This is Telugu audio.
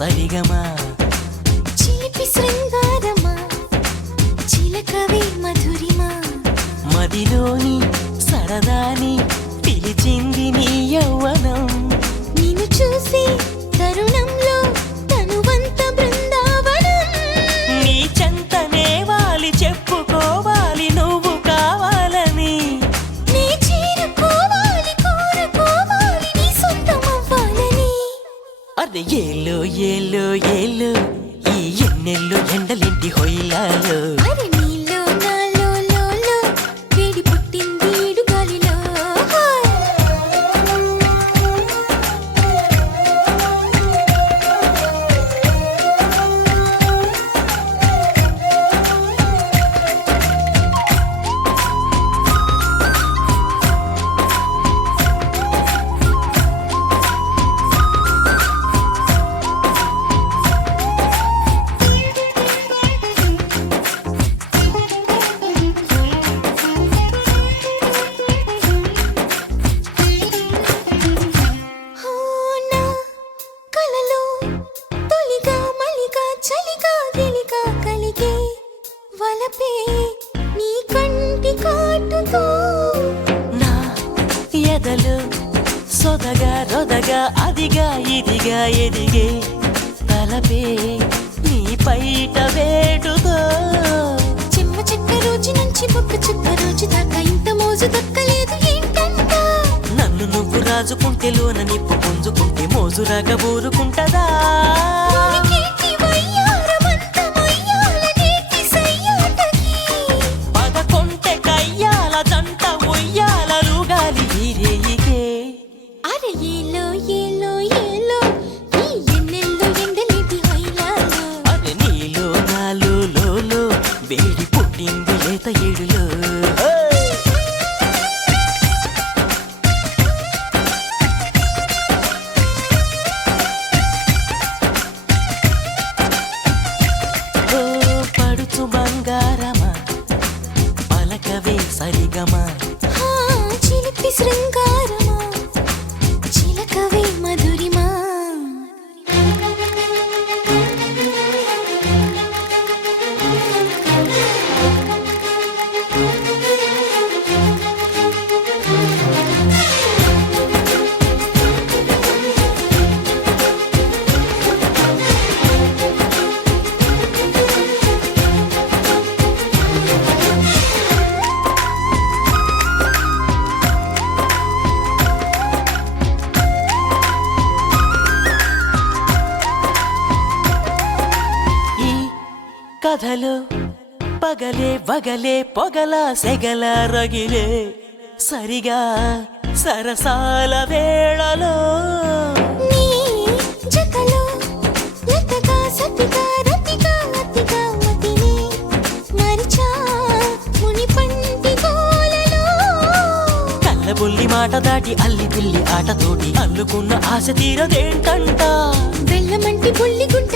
సరిగమా చిలిపి శృంగారమా చిలకవే మధురిమా మదిలోని సరదాని పిలిచింది నీ యౌవనం నిన్ను చూసి తరుణంలో తనువంత బృందావనం నీ చెంతనే వాలి చెప్పుకోవాలి నువ్వు కావాలని నీ చేరుకోవాలి కోరుకోవాలి నీ సొంతమవ్వాలని అదే ఏలో ఏలో ఏలో ఈ ఎన్నెల్లో ఎండలింటి హొయిలాలో అరే నీలో నాలో లోలో వేడి పుట్టింది ఈడు గాలిలో నా కలలో తొలిగా మలిగా చలిగా గిలిగా కలిగే వలపే నీ కంటి కాటుతో నా ఎదలో సొదగా రొదగా అదిగా ఇదిగా ఎదిగే తలపే నీ పైట వేటుతో చెమ్మ చెక్క రోజు నుంచి బొక్క చుక్క రోజు దాకా ఇంత మోజు దక్కలేదు ఏంటంట నన్ను నువ్వు రాజుకుంటే లోన నిప్పు పుంజుకుంటే మోజు రాక ఊరుకుంటదా నీకేంటి వయ్యారమంత మొయ్యాల నేటి సయ్యాటకి పదకొంటె కయ్యాల జంట ఉయ్యాల రుగాలి వీరేయికే అరే ఏలో ఏలో ఏలో ఈ ఎన్నెల్లో ఎండలేటి హైలాలో అది నీలో నాలో లోలో వేడి పుట్టింది లేత ఏడులో ఓ పడుచు బంగారమా పలకవే సరిగమా హా చిలిపి శృంగారమా చిలకవే మధురిమా ఈ కథలో పగలే వగలే పొగల సెగల రగిలే సరిగా సరసాల వేళలో నీ జతలో లతగా సతిగా రతిగా అతిగా మతిని మరిచా ముని పంటి గోలలో కళ్ళబొల్లి మాట దాటి అల్లి పిల్లి ఆటతోటి అల్లుకున్న ఆశ తీరదేంటంట వెళ్ళమంటి బుల్లి గుంట